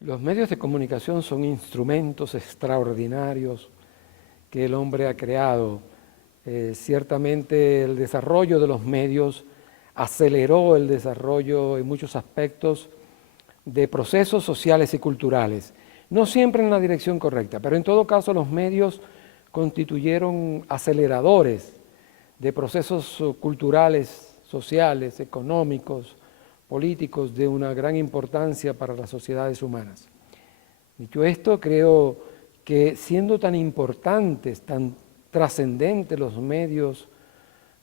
Los medios de comunicación son instrumentos extraordinarios que el hombre ha creado. Ciertamente el desarrollo de los medios aceleró el desarrollo en muchos aspectos de procesos sociales y culturales. No siempre en la dirección correcta, pero en todo caso los medios constituyeron aceleradores de procesos culturales, sociales, económicos, políticos de una gran importancia para las sociedades humanas. Dicho esto, creo que siendo tan importantes, tan trascendentes los medios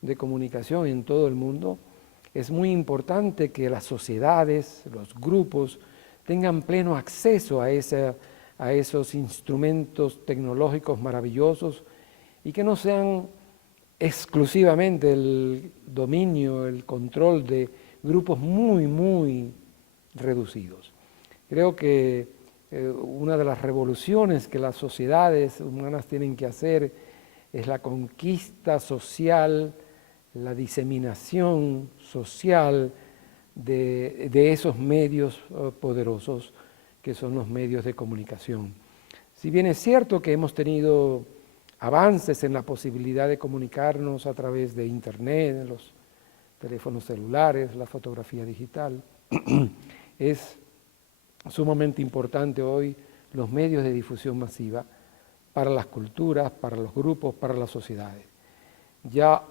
de comunicación en todo el mundo, es muy importante que las sociedades, los grupos, tengan pleno acceso a esos instrumentos tecnológicos maravillosos y que no sean exclusivamente el dominio, el control de grupos muy reducidos. Creo que una de las revoluciones que las sociedades humanas tienen que hacer es la conquista social, la diseminación social de esos medios poderosos que son los medios de comunicación. Si bien es cierto que hemos tenido avances en la posibilidad de comunicarnos a través de Internet, los teléfonos celulares, la fotografía digital, es sumamente importante hoy los medios de difusión masiva para las culturas, para los grupos, para las sociedades. Ya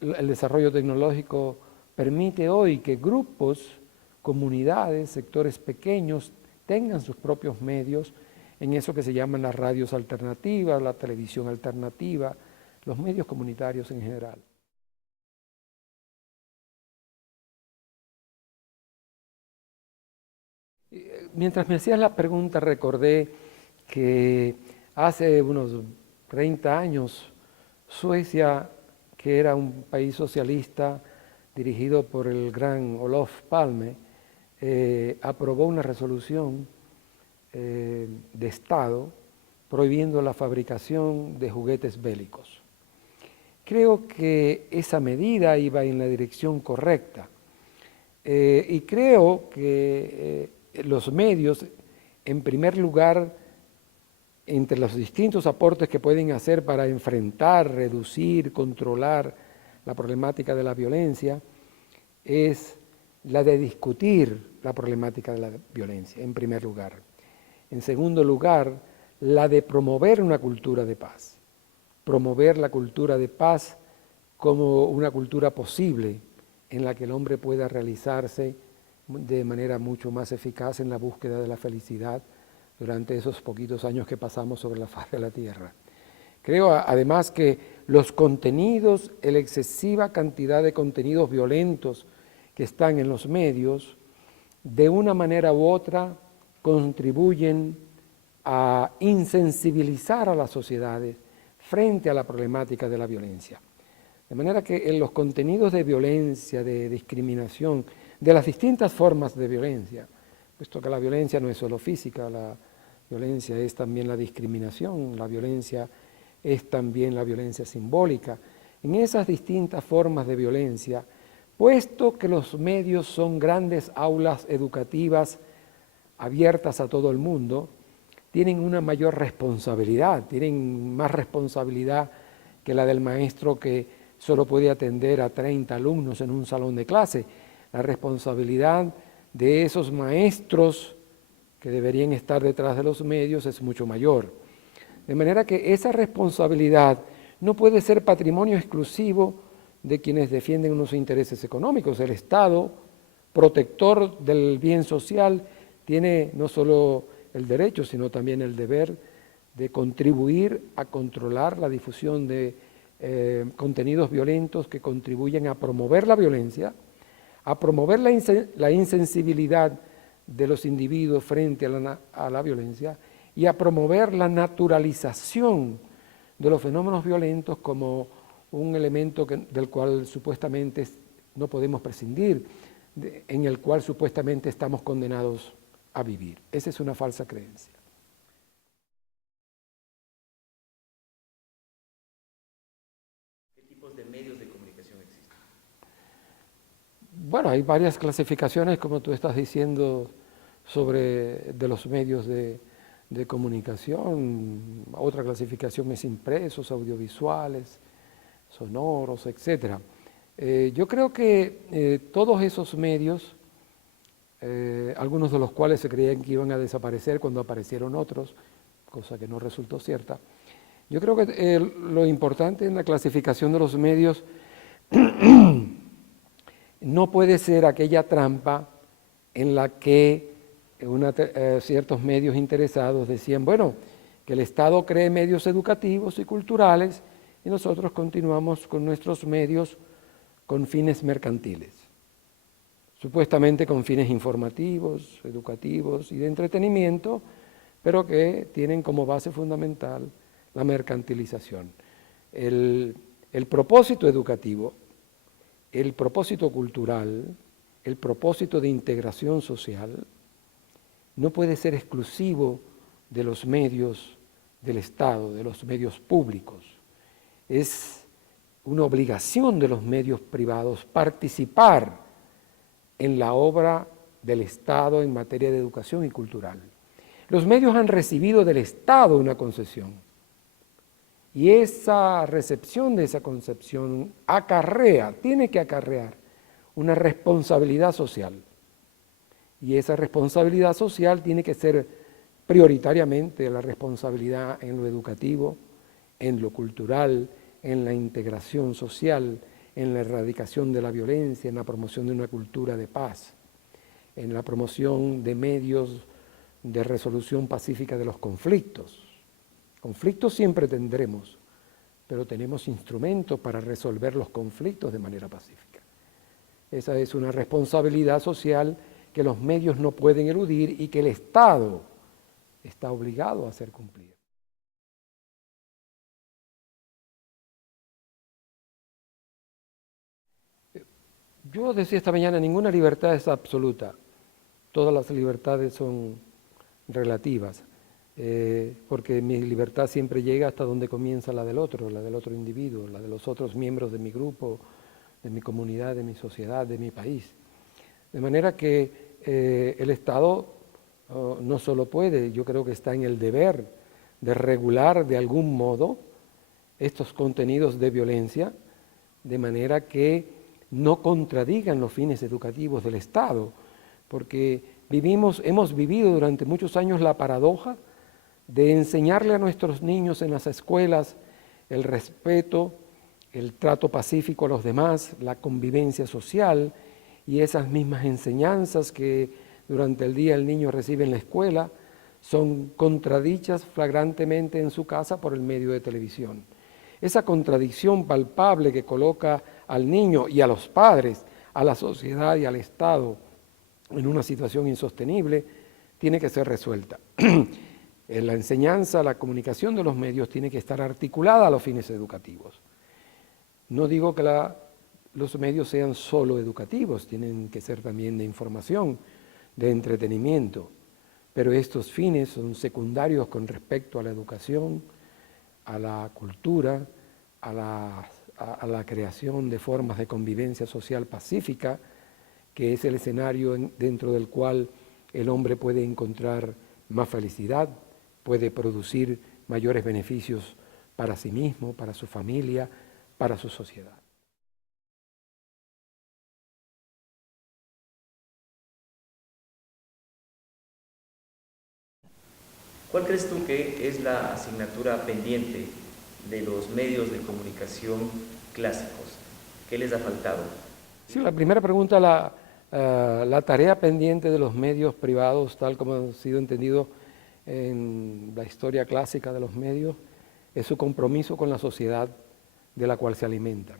el desarrollo tecnológico permite hoy que grupos, comunidades, sectores pequeños tengan sus propios medios en eso que se llaman las radios alternativas, la televisión alternativa, los medios comunitarios en general. Mientras me hacías la pregunta recordé que hace unos 30 años Suecia, que era un país socialista dirigido por el gran Olof Palme, aprobó una resolución de Estado prohibiendo la fabricación de juguetes bélicos. Creo que esa medida iba en la dirección correcta y creo que los medios, en primer lugar, entre los distintos aportes que pueden hacer para enfrentar, reducir, controlar la problemática de la violencia, es la de discutir la problemática de la violencia, en primer lugar. En segundo lugar, la de promover una cultura de paz. Promover la cultura de paz como una cultura posible en la que el hombre pueda realizarse de manera mucho más eficaz en la búsqueda de la felicidad durante esos poquitos años que pasamos sobre la faz de la tierra. Creo además que los contenidos, la excesiva cantidad de contenidos violentos que están en los medios, de una manera u otra contribuyen a insensibilizar a las sociedades frente a la problemática de la violencia. De manera que en los contenidos de violencia, de discriminación, de las distintas formas de violencia, puesto que la violencia no es solo física, la violencia es también la discriminación, la violencia es también la violencia simbólica. En esas distintas formas de violencia, puesto que los medios son grandes aulas educativas abiertas a todo el mundo, tienen una mayor responsabilidad, tienen más responsabilidad que la del maestro que solo puede atender a 30 alumnos en un salón de clase. La responsabilidad de esos maestros que deberían estar detrás de los medios es mucho mayor. De manera que esa responsabilidad no puede ser patrimonio exclusivo de quienes defienden unos intereses económicos. El Estado, protector del bien social, tiene no solo el derecho, sino también el deber de contribuir a controlar la difusión de contenidos violentos que contribuyen a promover la violencia, a promover la insensibilidad de los individuos frente a la violencia y a promover la naturalización de los fenómenos violentos como un elemento del cual supuestamente no podemos prescindir, en el cual supuestamente estamos condenados a vivir. Esa es una falsa creencia. ¿Qué tipos de medios de comunicación existen? Bueno, hay varias clasificaciones, como tú estás diciendo, de los medios de comunicación. Otra clasificación es impresos, audiovisuales, sonoros, etc. Yo creo que todos esos medios, algunos de los cuales se creían que iban a desaparecer cuando aparecieron otros, cosa que no resultó cierta. Yo creo que lo importante en la clasificación de los medios no puede ser aquella trampa en la que ciertos medios interesados decían, bueno, que el Estado cree medios educativos y culturales y nosotros continuamos con nuestros medios con fines mercantiles, supuestamente con fines informativos, educativos y de entretenimiento, pero que tienen como base fundamental la mercantilización. El propósito educativo, el propósito cultural, el propósito de integración social no puede ser exclusivo de los medios del Estado, de los medios públicos. Es una obligación de los medios privados participar en la obra del Estado en materia de educación y cultural. Los medios han recibido del Estado una concesión y esa recepción de esa concesión tiene que acarrear una responsabilidad social. Y esa responsabilidad social tiene que ser prioritariamente la responsabilidad en lo educativo, en lo cultural, en la integración social, en la erradicación de la violencia, en la promoción de una cultura de paz, en la promoción de medios de resolución pacífica de los conflictos. Conflictos siempre tendremos, pero tenemos instrumentos para resolver los conflictos de manera pacífica. Esa es una responsabilidad social que los medios no pueden eludir y que el Estado está obligado a hacer cumplir. Yo decía esta mañana, ninguna libertad es absoluta, todas las libertades son relativas, porque mi libertad siempre llega hasta donde comienza la del otro individuo, la de los otros miembros de mi grupo, de mi comunidad, de mi sociedad, de mi país. De manera que el Estado no solo puede, yo creo que está en el deber de regular de algún modo estos contenidos de violencia, de manera que no contradigan los fines educativos del Estado, porque hemos vivido durante muchos años la paradoja de enseñarle a nuestros niños en las escuelas el respeto, el trato pacífico a los demás, la convivencia social, y esas mismas enseñanzas que durante el día el niño recibe en la escuela son contradichas flagrantemente en su casa por el medio de televisión. Esa contradicción palpable que coloca al niño y a los padres, a la sociedad y al Estado en una situación insostenible, tiene que ser resuelta. La enseñanza, la comunicación de los medios tiene que estar articulada a los fines educativos. No digo que los medios sean solo educativos, tienen que ser también de información, de entretenimiento, pero estos fines son secundarios con respecto a la educación, a la cultura, a la creación de formas de convivencia social pacífica, que es el escenario dentro del cual el hombre puede encontrar más felicidad, puede producir mayores beneficios para sí mismo, para su familia, para su sociedad. ¿Cuál crees tú que es la asignatura pendiente de los medios de comunicación clásicos? ¿Qué les ha faltado? Sí, la primera pregunta, la tarea pendiente de los medios privados, tal como ha sido entendido en la historia clásica de los medios, es su compromiso con la sociedad de la cual se alimentan.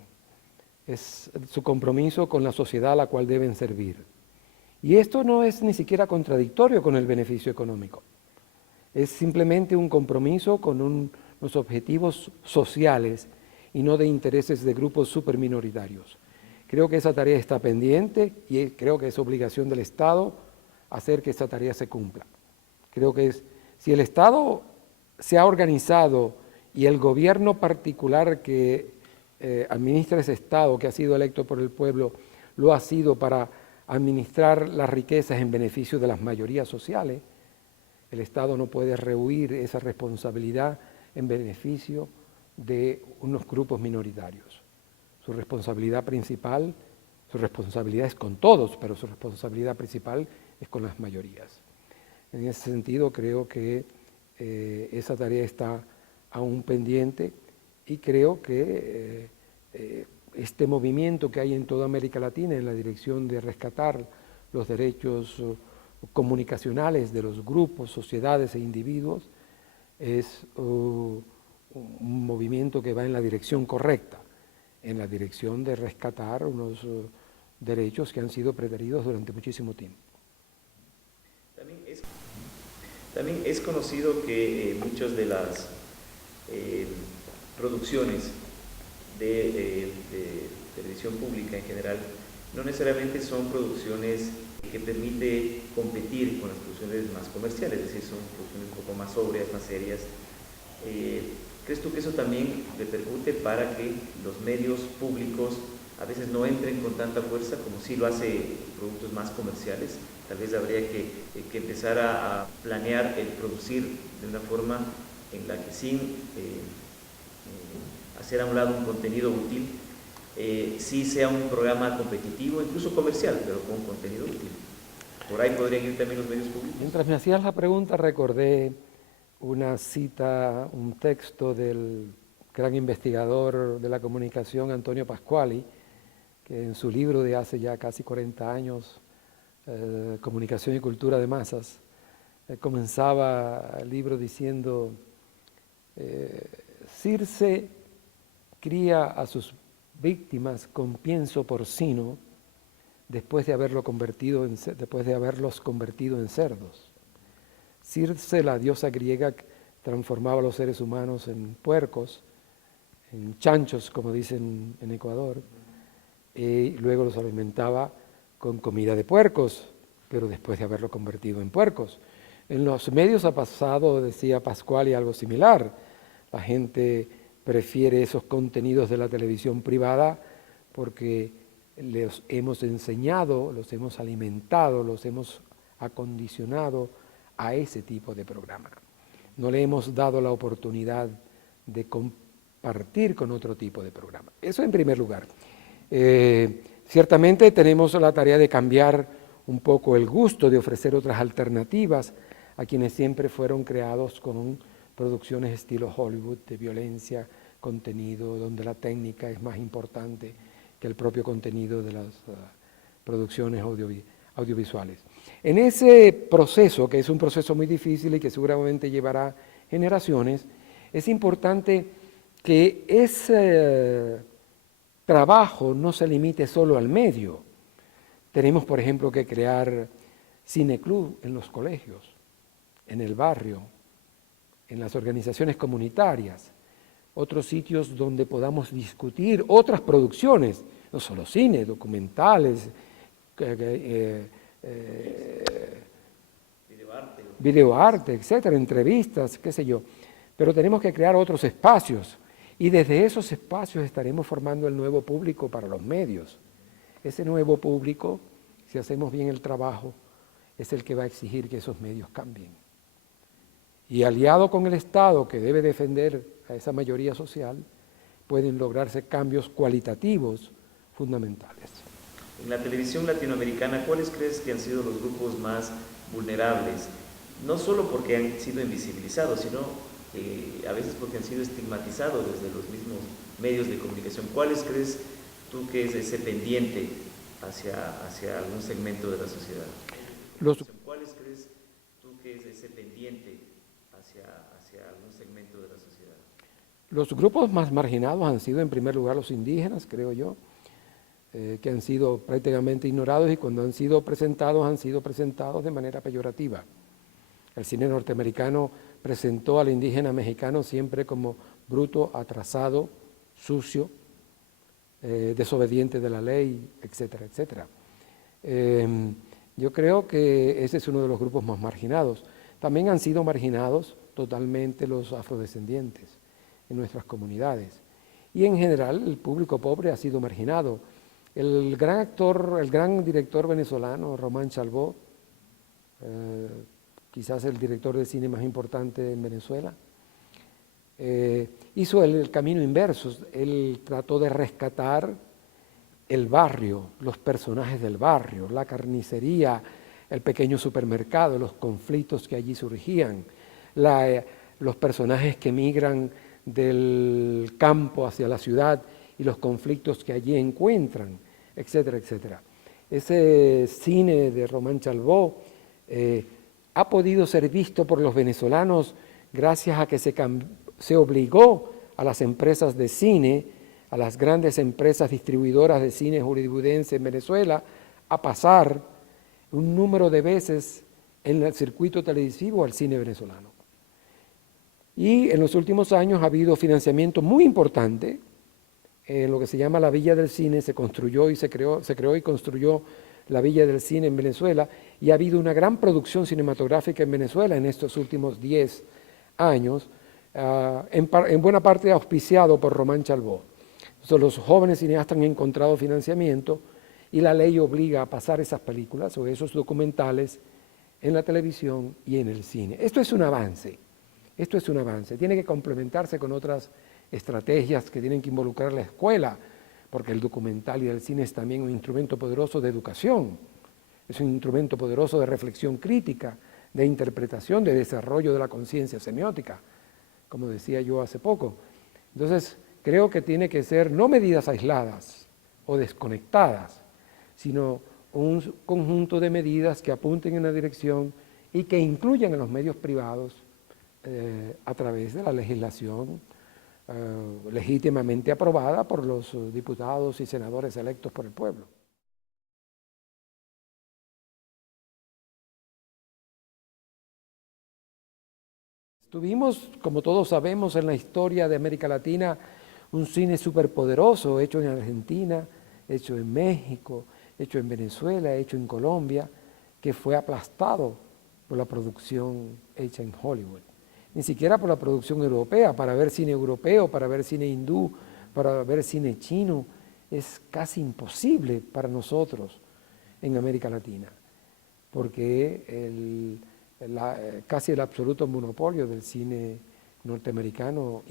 Es su compromiso con la sociedad a la cual deben servir. Y esto no es ni siquiera contradictorio con el beneficio económico. Es simplemente un compromiso con unos objetivos sociales y no de intereses de grupos superminoritarios. Creo que esa tarea está pendiente y creo que es obligación del Estado hacer que esa tarea se cumpla. Creo que si el Estado se ha organizado y el gobierno particular que administra ese Estado, que ha sido electo por el pueblo, lo ha sido para administrar las riquezas en beneficio de las mayorías sociales. El Estado no puede rehuir esa responsabilidad en beneficio de unos grupos minoritarios. Su responsabilidad principal, su responsabilidad es con todos, pero su responsabilidad principal es con las mayorías. En ese sentido, creo que esa tarea está aún pendiente y creo que este movimiento que hay en toda América Latina en la dirección de rescatar los derechos comunicacionales de los grupos, sociedades e individuos es un movimiento que va en la dirección correcta, en la dirección de rescatar unos derechos que han sido preteridos durante muchísimo tiempo. También es conocido que muchas de las producciones de televisión pública en general no necesariamente son producciones que permiten competir con las producciones más comerciales, es decir, son producciones un poco más sobrias, más serias. ¿Crees tú que eso también repercute para que los medios públicos a veces no entren con tanta fuerza como si lo hace productos más comerciales? Tal vez habría que empezar a planear el producir de una forma en la que sin hacer a un lado un contenido útil, sí sea un programa competitivo, incluso comercial, pero con contenido útil. Por ahí podrían ir también los medios públicos. Mientras me hacías la pregunta recordé una cita, un texto del gran investigador de la comunicación Antonio Pasquali, que en su libro de hace ya casi 40 años, Comunicación y Cultura de Masas, comenzaba el libro diciendo, Circe cría a sus víctimas con pienso porcino después de haberlos convertido en cerdos. Circe, la diosa griega, transformaba a los seres humanos en puercos, en chanchos, como dicen en Ecuador, y luego los alimentaba con comida de puercos, pero después de haberlo convertido en puercos. En los medios ha pasado, decía Pasquali, algo similar. La gente prefiere esos contenidos de la televisión privada porque les hemos enseñado, los hemos alimentado, los hemos acondicionado a ese tipo de programa. No le hemos dado la oportunidad de compartir con otro tipo de programa. Eso en primer lugar. Ciertamente tenemos la tarea de cambiar un poco el gusto, de ofrecer otras alternativas a quienes siempre fueron creados con producciones estilo Hollywood, de violencia, contenido, donde la técnica es más importante que el propio contenido de las producciones audiovisuales. En ese proceso, que es un proceso muy difícil y que seguramente llevará generaciones, es importante que ese trabajo no se limite solo al medio. Tenemos, por ejemplo, que crear cineclub en los colegios, en el barrio, en las organizaciones comunitarias, otros sitios donde podamos discutir otras producciones, no solo cine, documentales, videoarte, etcétera, entrevistas, qué sé yo. Pero tenemos que crear otros espacios y desde esos espacios estaremos formando el nuevo público para los medios. Ese nuevo público, si hacemos bien el trabajo, es el que va a exigir que esos medios cambien. Y aliado con el Estado, que debe defender a esa mayoría social, pueden lograrse cambios cualitativos fundamentales. En la televisión latinoamericana, ¿cuáles crees que han sido los grupos más vulnerables? No solo porque han sido invisibilizados, sino a veces porque han sido estigmatizados desde los mismos medios de comunicación. ¿Cuáles crees tú que es ese pendiente hacia algún segmento de la sociedad? ¿Cuáles crees tú que es ese pendiente hacia algún segmento de la sociedad? Los grupos más marginados han sido en primer lugar los indígenas, creo yo, que han sido prácticamente ignorados y cuando han sido presentados de manera peyorativa. El cine norteamericano presentó al indígena mexicano siempre como bruto, atrasado, sucio, desobediente de la ley, etcétera, etcétera. Yo creo que ese es uno de los grupos más marginados. También han sido marginados totalmente los afrodescendientes en nuestras comunidades. Y en general el público pobre ha sido marginado. El gran actor, el gran director venezolano, Román Chalbaud, quizás el director de cine más importante en Venezuela, hizo el camino inverso. Él trató de rescatar el barrio, los personajes del barrio, la carnicería, el pequeño supermercado, los conflictos que allí surgían, los personajes que migran del campo hacia la ciudad y los conflictos que allí encuentran, etcétera, etcétera. Ese cine de Román Chalbaud ha podido ser visto por los venezolanos gracias a que se obligó a las empresas de cine, a las grandes empresas distribuidoras de cine hollywoodense en Venezuela, a pasar un número de veces en el circuito televisivo al cine venezolano. Y en los últimos años ha habido financiamiento muy importante en lo que se llama la Villa del Cine. Se creó y construyó la Villa del Cine en Venezuela, y ha habido una gran producción cinematográfica en Venezuela en estos últimos 10 años, en buena parte auspiciado por Román Chalbaud. Entonces, los jóvenes cineastas han encontrado financiamiento y la ley obliga a pasar esas películas o esos documentales en la televisión y en el cine. Esto es un avance, tiene que complementarse con otras estrategias que tienen que involucrar la escuela, porque el documental y el cine es también un instrumento poderoso de educación, es un instrumento poderoso de reflexión crítica, de interpretación, de desarrollo de la conciencia semiótica, como decía yo hace poco. Entonces, creo que tiene que ser no medidas aisladas o desconectadas, sino un conjunto de medidas que apunten en la dirección y que incluyan a los medios privados a través de la legislación legítimamente aprobada por los diputados y senadores electos por el pueblo. Tuvimos, como todos sabemos, en la historia de América Latina un cine superpoderoso, hecho en Argentina, hecho en México, hecho en Venezuela, hecho en Colombia, que fue aplastado por la producción hecha en Hollywood. Ni siquiera por la producción europea. Para ver cine europeo, para ver cine hindú, para ver cine chino, es casi imposible para nosotros en América Latina, porque casi el absoluto monopolio del cine norteamericano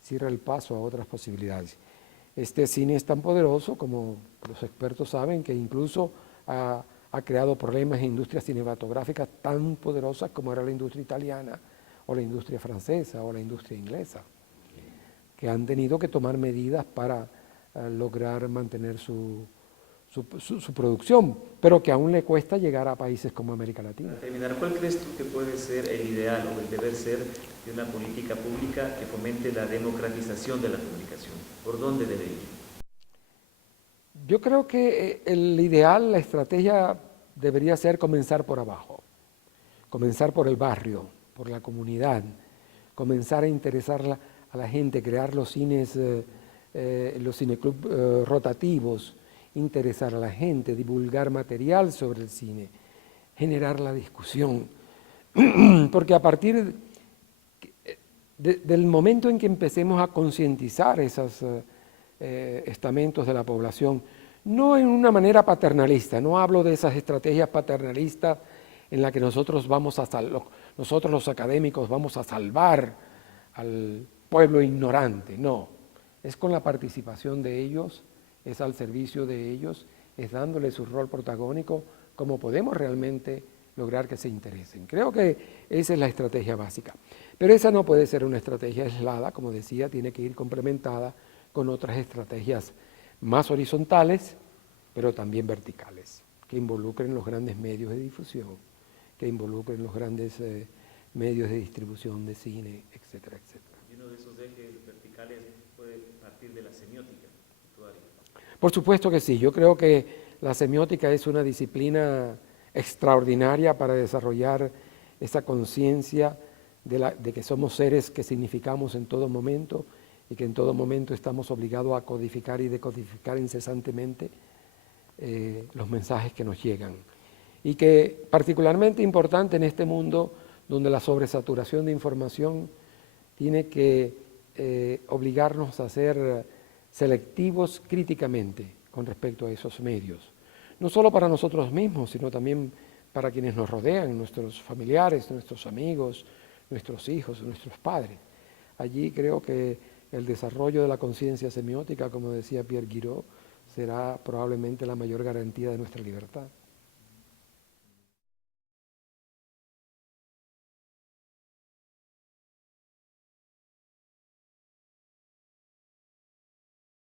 cierra el paso a otras posibilidades. Este cine es tan poderoso, como los expertos saben, que incluso ha creado problemas en industrias cinematográficas tan poderosas como era la industria italiana, o la industria francesa, o la industria inglesa, que han tenido que tomar medidas para lograr mantener su producción, pero que aún le cuesta llegar a países como América Latina. Para terminar, ¿cuál crees tú que puede ser el ideal o el deber ser de una política pública que fomente la democratización de la comunicación? ¿Por dónde debe ir? Yo creo que el ideal, la estrategia debería ser comenzar por abajo, comenzar por el barrio, por la comunidad, comenzar a interesar a la gente, crear los cines, los cineclubs rotativos, interesar a la gente, divulgar material sobre el cine, generar la discusión, porque a partir del momento en que empecemos a concientizar esos estamentos de la población, no en una manera paternalista, no hablo de esas estrategias paternalistas en las que nosotros los académicos vamos a salvar al pueblo ignorante, no, es con la participación de ellos, es al servicio de ellos, es dándole su rol protagónico, como podemos realmente lograr que se interesen. Creo que esa es la estrategia básica, pero esa no puede ser una estrategia aislada, como decía, tiene que ir complementada con otras estrategias más horizontales, pero también verticales, que involucren los grandes medios de difusión, que involucren los grandes medios de distribución de cine, etcétera, etcétera. Y uno de esos ejes verticales puede partir de la semiótica, tu área. Por supuesto que sí, yo creo que la semiótica es una disciplina extraordinaria para desarrollar esa conciencia de que somos seres que significamos en todo momento y que en todo momento estamos obligados a codificar y decodificar incesantemente los mensajes que nos llegan. Y que particularmente importante en este mundo donde la sobresaturación de información tiene que obligarnos a ser selectivos críticamente con respecto a esos medios. No solo para nosotros mismos, sino también para quienes nos rodean, nuestros familiares, nuestros amigos, nuestros hijos, nuestros padres. Allí creo que el desarrollo de la conciencia semiótica, como decía Pierre Guiraud, será probablemente la mayor garantía de nuestra libertad.